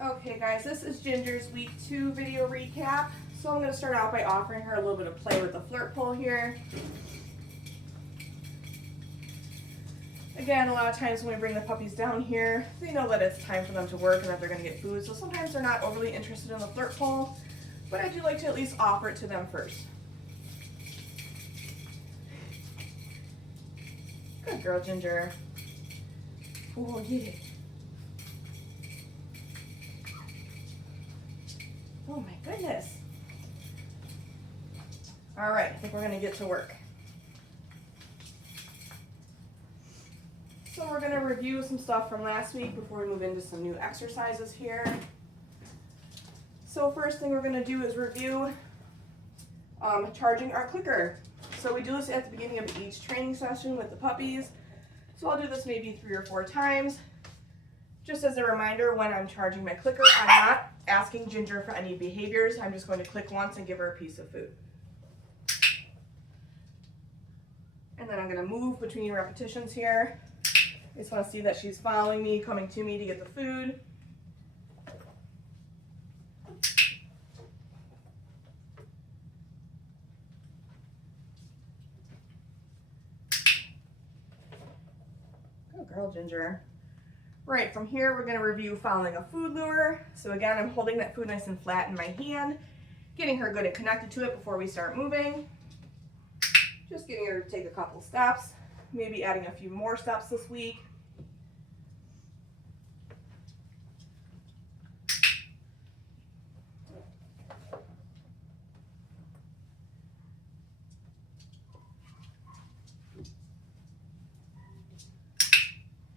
Okay guys, this is Ginger's week 2 video recap. So I'm going to start out by offering her a little bit of play with the flirt pole here. Again, a lot of times when we bring the puppies down here, they know that it's time for them to work and that they're going to get food. So sometimes they're not overly interested in the flirt pole, but I do like to at least offer it to them first. Good girl, Ginger. Oh yeah. Oh my goodness. All right, I think we're gonna get to work. So we're gonna review some stuff from last week before we move into some new exercises here. So first thing we're gonna do is review charging our clicker. So we do this at the beginning of each training session with the puppies. So I'll do this maybe 3 or 4 times. Just as a reminder, when I'm charging my clicker, I'm not asking Ginger for any behaviors. I'm just going to click once and give her a piece of food. And then I'm going to move between repetitions here. I just want to see that she's following me, coming to me to get the food. Good girl, Ginger. Right, from here we're going to review following a food lure. So again, I'm holding that food nice and flat in my hand, getting her good and connected to it before we start moving. Just getting her to take a couple steps, maybe adding a few more steps this week.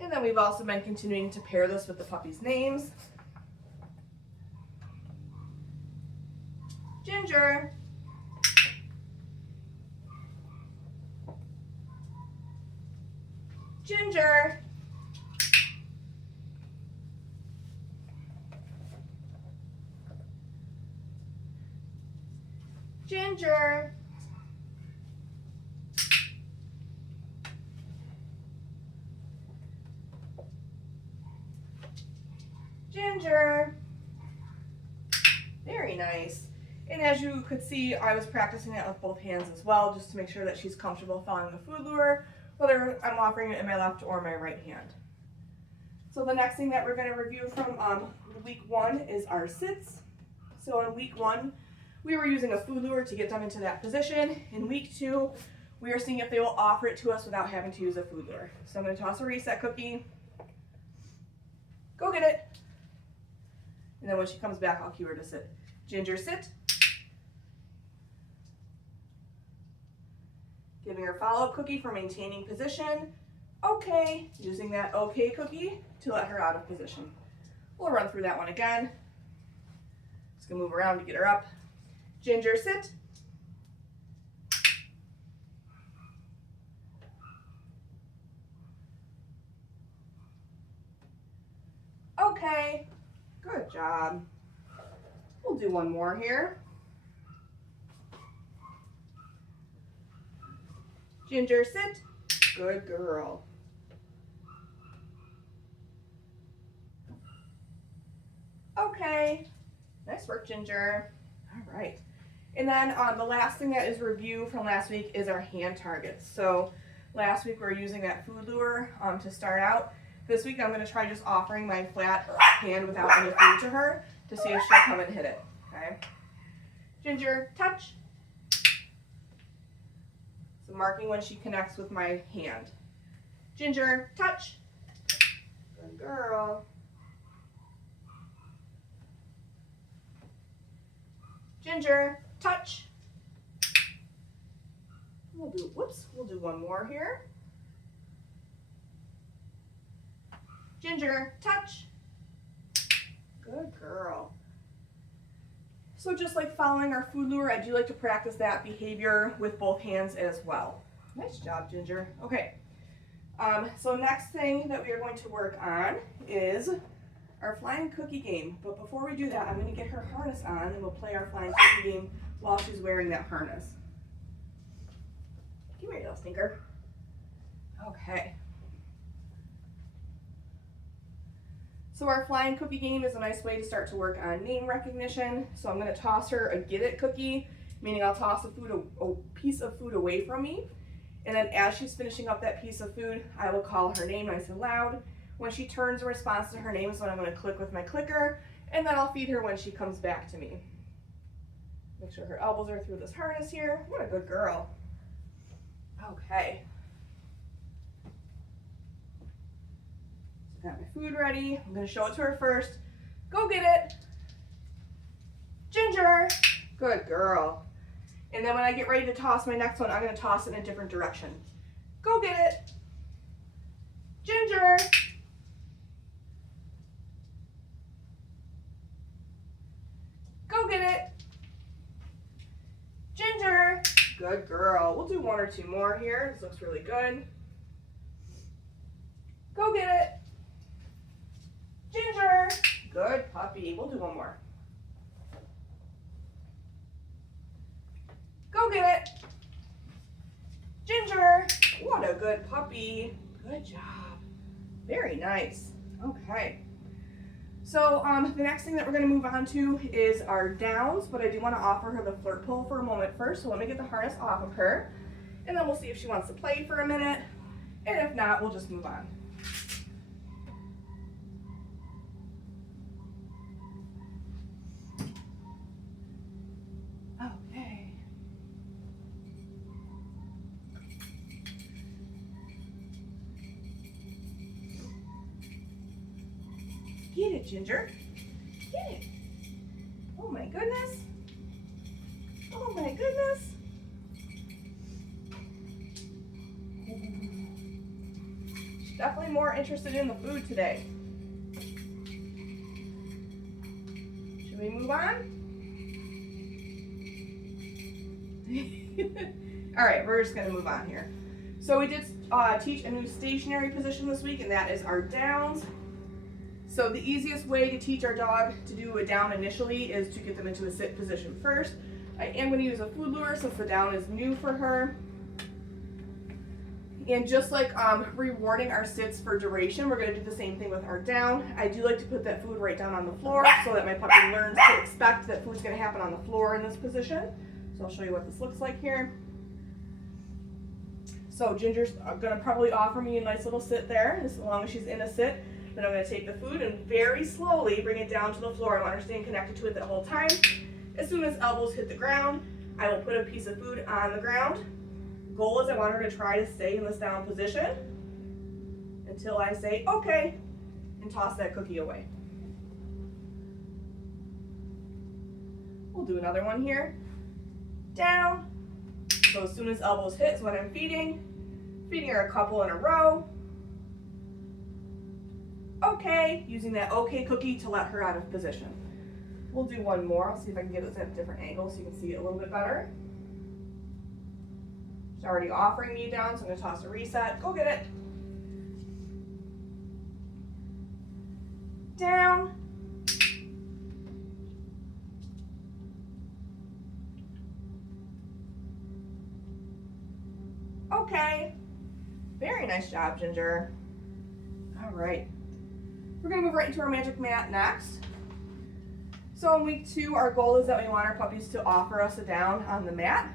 And then we've also been continuing to pair this with the puppies' names. Ginger. Ginger. Ginger. Ginger. Very nice. And as you could see, I was practicing that with both hands as well, just to make sure that she's comfortable following the food lure, whether I'm offering it in my left or my right hand. So the next thing that we're going to review from week 1 is our sits. So in week 1, we were using a food lure to get them into that position. In week 2, we are seeing if they will offer it to us without having to use a food lure. So I'm going to toss a reset cookie. Go get it. And then when she comes back, I'll cue her to sit. Ginger, sit. Giving her follow-up cookie for maintaining position. Okay. Using that okay cookie to let her out of position. We'll run through that one again. Just gonna move around to get her up. Ginger, sit. Okay. Good job. We'll do one more here. Ginger, sit. Good girl. Okay. Nice work, Ginger. All right. And then the last thing that is review from last week is our hand targets. So last week we were using that food lure to start out. This week I'm going to try just offering my flat hand without any food to her to see if she'll come and hit it. Okay. Ginger, touch. So marking when she connects with my hand. Ginger, touch. Good girl. Ginger, touch. We'll do one more here. Ginger, touch. Good girl. So just like following our food lure, I do like to practice that behavior with both hands as well. Nice job, Ginger. Okay. So next thing that we are going to work on is our flying cookie game. But before we do that, I'm going to get her harness on and we'll play our flying cookie game while she's wearing that harness. Come here, little stinker. Okay. So our flying cookie game is a nice way to start to work on name recognition. So I'm going to toss her a get it cookie, meaning I'll toss a piece of food away from me. And then as she's finishing up that piece of food, I will call her name nice and loud. When she turns in response to her name is when I'm going to click with my clicker, and then I'll feed her when she comes back to me. Make sure her elbows are through this harness here. What a good girl. Okay. So got my food ready. I'm going to show it to her first. Go get it. Ginger. Good girl. And then when I get ready to toss my next one, I'm going to toss it in a different direction. Go get it. Ginger. Go get it. Ginger. Good girl. We'll do one or two more here. This looks really good. Go get it. Ginger. Good puppy. We'll do one more. Go get it. Ginger. What a good puppy. Good job. Very nice. Okay. So the next thing that we're going to move on to is our downs, but I do want to offer her the flirt pull for a moment first. So let me get the harness off of her, and then we'll see if she wants to play for a minute, and if not, we'll just move on. Okay. Get it, Ginger. Get it. Oh my goodness. Oh my goodness. She's definitely more interested in the food today. Should we move on? All right, we're just gonna move on here. So we did teach a new stationary position this week, and that is our downs. So the easiest way to teach our dog to do a down initially is to get them into the sit position first. I am going to use a food lure since the down is new for her. And just like rewarding our sits for duration, we're going to do the same thing with our down. I do like to put that food right down on the floor so that my puppy learns to expect that food's going to happen on the floor in this position. So I'll show you what this looks like here. So Ginger's going to probably offer me a nice little sit there as long as she's in a sit. Then I'm going to take the food and very slowly bring it down to the floor. I want her staying connected to it the whole time. As soon as elbows hit the ground, I will put a piece of food on the ground. Goal is I want her to try to stay in this down position until I say, okay, and toss that cookie away. We'll do another one here. Down. So as soon as elbows hit is what I'm feeding. Feeding her a couple in a row. Okay, using that okay cookie to let her out of position. We'll do one more. I'll see if I can get this at a different angle so you can see it a little bit better. She's already offering me down, so I'm going to toss a reset. Go get it. Down. Okay. Very nice job, Ginger. All right. We're going to move right into our magic mat next. So in week 2, our goal is that we want our puppies to offer us a down on the mat.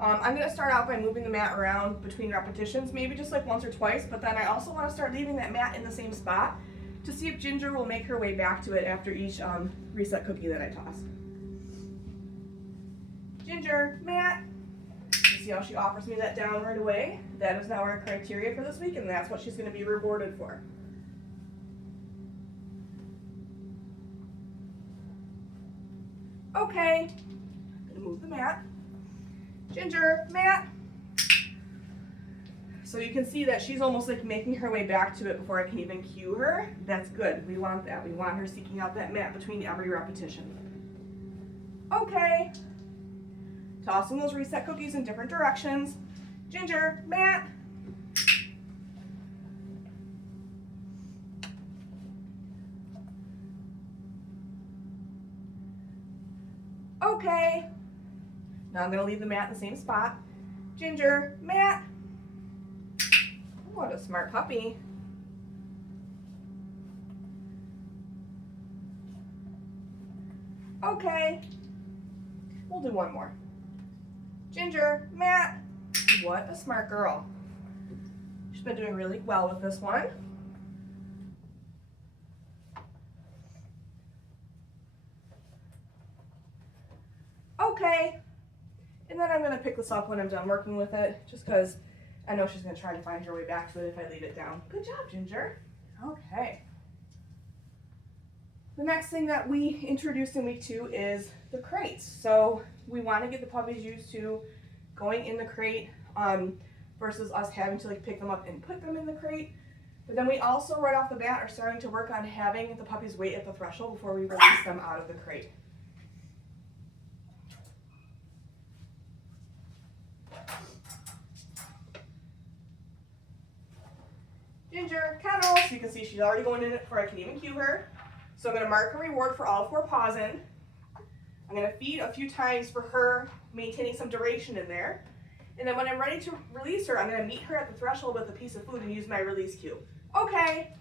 I'm going to start out by moving the mat around between repetitions, maybe just like once or twice, but then I also want to start leaving that mat in the same spot to see if Ginger will make her way back to it after each reset cookie that I toss. Ginger, mat. You see how she offers me that down right away? That is now our criteria for this week, and that's what she's going to be rewarded for. Okay, I'm gonna move the mat. Ginger, mat. So you can see that she's almost like making her way back to it before I can even cue her. That's good, we want that. We want her seeking out that mat between every repetition. Okay, tossing those reset cookies in different directions. Ginger, mat. Okay. Now I'm going to leave the mat in the same spot. Ginger, mat. What a smart puppy. Okay. We'll do one more. Ginger, Matt. What a smart girl. She's been doing really well with this one. Okay. And then I'm going to pick this up when I'm done working with it, just because I know she's going to try to find her way back to it if I leave it down. Good job, Ginger. Okay. The next thing that we introduced in week 2 is the crates. So we want to get the puppies used to going in the crate versus us having to like pick them up and put them in the crate. But then we also right off the bat are starting to work on having the puppies wait at the threshold before we release them out of the crate. Ginger, kennel, so you can see she's already going in it before I can even cue her. So I'm going to mark her reward for all 4 paws in. I'm going to feed a few times for her, maintaining some duration in there. And then when I'm ready to release her, I'm going to meet her at the threshold with a piece of food and use my release cue. Okay.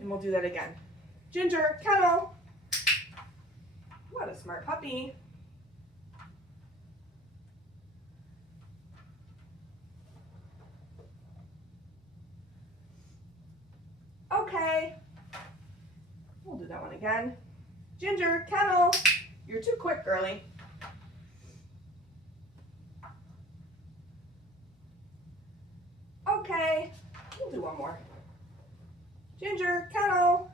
And we'll do that again. Ginger, kennel. What a smart puppy. Okay. We'll do that one again. Ginger, kennel. You're too quick, girly. Okay. We'll do one more. Ginger, kennel.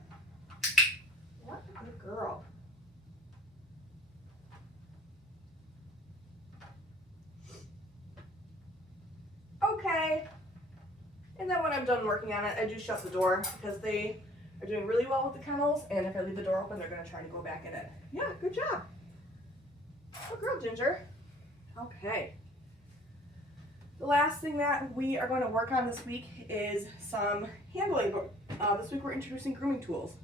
What a good girl. Okay. And then when I'm done working on it, I do shut the door because they are doing really well with the kennels, and if I leave the door open, they're going to try to go back in it. Yeah, good job. Good girl, Ginger. Okay. The last thing that we are going to work on this week is some handling. This week we're introducing grooming tools.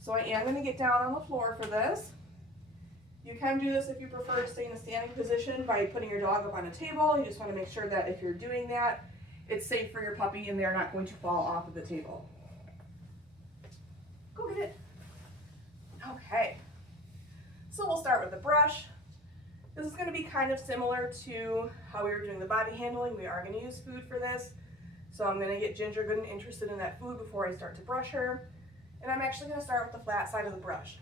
So I am going to get down on the floor for this. You can do this if you prefer to stay in a standing position by putting your dog up on a table. You just want to make sure that if you're doing that, it's safe for your puppy and they're not going to fall off of the table. Go get it. Okay. So we'll start with the brush. This is going to be kind of similar to how we were doing the body handling. We are going to use food for this. So I'm going to get Ginger good and interested in that food before I start to brush her. And I'm actually going to start with the flat side of the brush.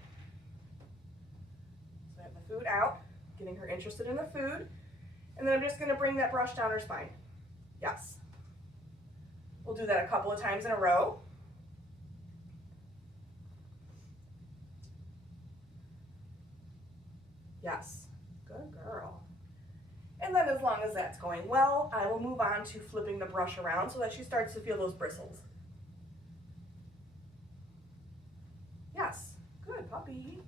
So I have the food out, getting her interested in the food. And then I'm just going to bring that brush down her spine. Yes. We'll do that a couple of times in a row. Yes. Good girl. And then as long as that's going well, I will move on to flipping the brush around so that she starts to feel those bristles. Yes. Good puppy.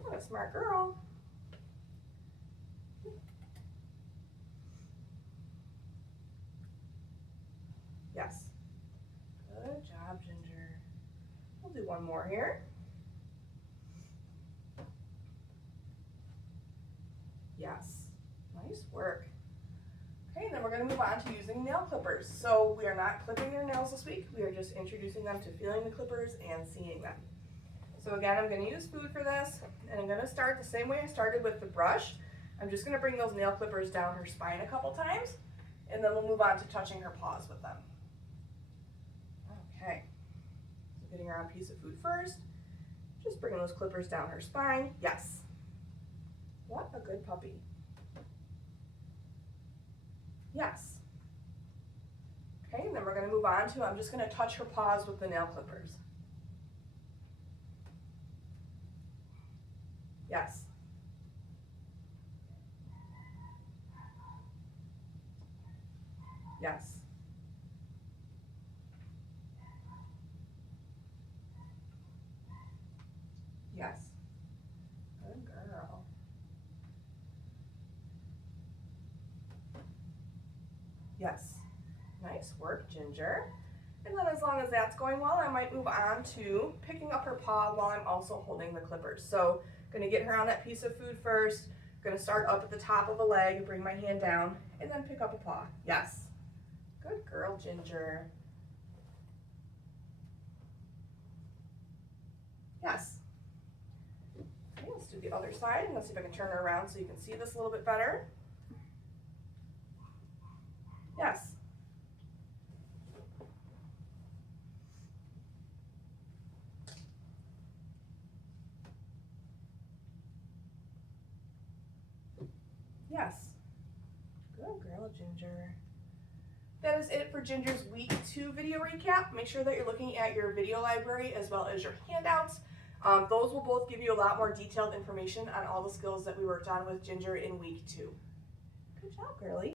What a smart girl. Yes. Good job, Ginger. We'll do one more here. Yes. Nice work. Okay, then we're going to move on to using nail clippers. So we are not clipping their nails this week. We are just introducing them to feeling the clippers and seeing them. So again, I'm going to use food for this, and I'm going to start the same way I started with the brush. I'm just going to bring those nail clippers down her spine a couple times, and then we'll move on to touching her paws with them. Okay, so getting her on a piece of food first, just bringing those clippers down her spine. Yes. What a good puppy. Yes. Okay, and then we're going to move on to, I'm just going to touch her paws with the nail clippers. Yes. Yes. Yes. Good girl. Yes. Nice work, Ginger. And then as long as that's going well, I might move on to picking up her paw while I'm also holding the clippers. So I'm going to get her on that piece of food first. I'm going to start up at the top of a leg, bring my hand down, and then pick up a paw. Yes. Good girl, Ginger. Yes. Okay, the other side. Let's see if I can turn her around so you can see this a little bit better. Yes. Yes. Good girl, Ginger. That is it for Ginger's week 2 video recap. Make sure that you're looking at your video library as well as your handouts. Those will both give you a lot more detailed information on all the skills that we worked on with Ginger in week 2. Good job, girlie.